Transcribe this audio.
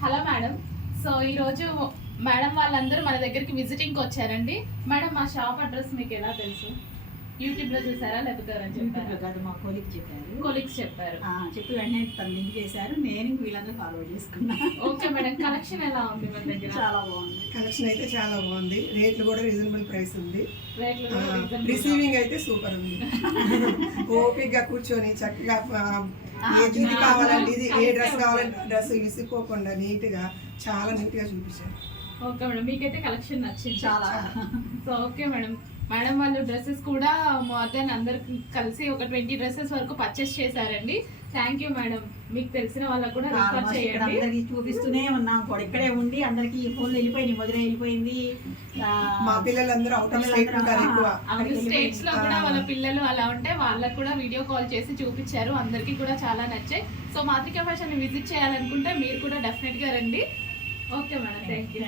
Hello madam. So ఈరోజు madam వాళ్ళందరూ మన దగ్గరికి విజిటింగ్కి వచ్చారండి. మేడం మా షాప్ అడ్రస్ మీకు ఎలా తెలుసు? యూట్యూబ్లో చూసారా లేకపోతే ఎవరైనా చెప్పారా? కాదు, మా కొలీగ్స్ చెప్పారు. చెప్పి వెంటనే తను లింక్ చేశారు. నేను వీళ్ళందరూ ఫాలో చేసుకున్నా. ఓకే మేడం, కలెక్షన్ ఎలా ఉంది మన దగ్గర? చాలా బాగుంది. కలెక్షన్ అయితే చాలా బాగుంది. రేట్లు కూడా రీజనబుల్ ప్రైస్ ఉంది. రేట్లు కూడా reasonable. రిసీవింగ్ అయితే సూపర్ ఉంది. ఓపిక్గా కూర్చొని చక్కగా ఏది కావాలంటే ఇది ఏ డ్రెస్ కావాలంటే డ్రెస్ విసుక్కోకుండా నీట్గా చాలా నీట్గా చూపించారు. ఓకే మేడం, మీకైతే కలెక్షన్ నచ్చింది చాలా. So okay madam. మేడం వాళ్ళు డ్రెస్సెస్ కూడా మోర్ దెన్ అందరికి కలిసి ఒక 20 డ్రెస్సెస్ వరకు పర్చేస్ చేశారండి. Thank you madam. మీకు తెలిసిన వాళ్ళకు కూడా రిఫర్ చేయండి. అందరికి చూపిస్తూనే ఉన్నాం కూడా, ఇక్కడే ఉండి అందరికి ఫోన్లు వెళ్ళిపోయింది, మొదలై వెళ్ళిపోయింది. మా పిల్లలందరూ అవుట్ ఆఫ్ స్టేట్ ఉంటారు ఎక్కువ. స్టేట్స్ లో కూడా వాళ్ళ పిల్లలు అలా ఉంటే వాళ్ళకు కూడా వీడియో కాల్ చేసి చూపించారు. అందరికీ కూడా చాలా నచ్చాయి. సో మాతృక ఫ్యాషన్ విజిట్ చేయాలనుకుంటే మీరు కూడా డెఫినెట్ గా రండి. Okay madam, thank you.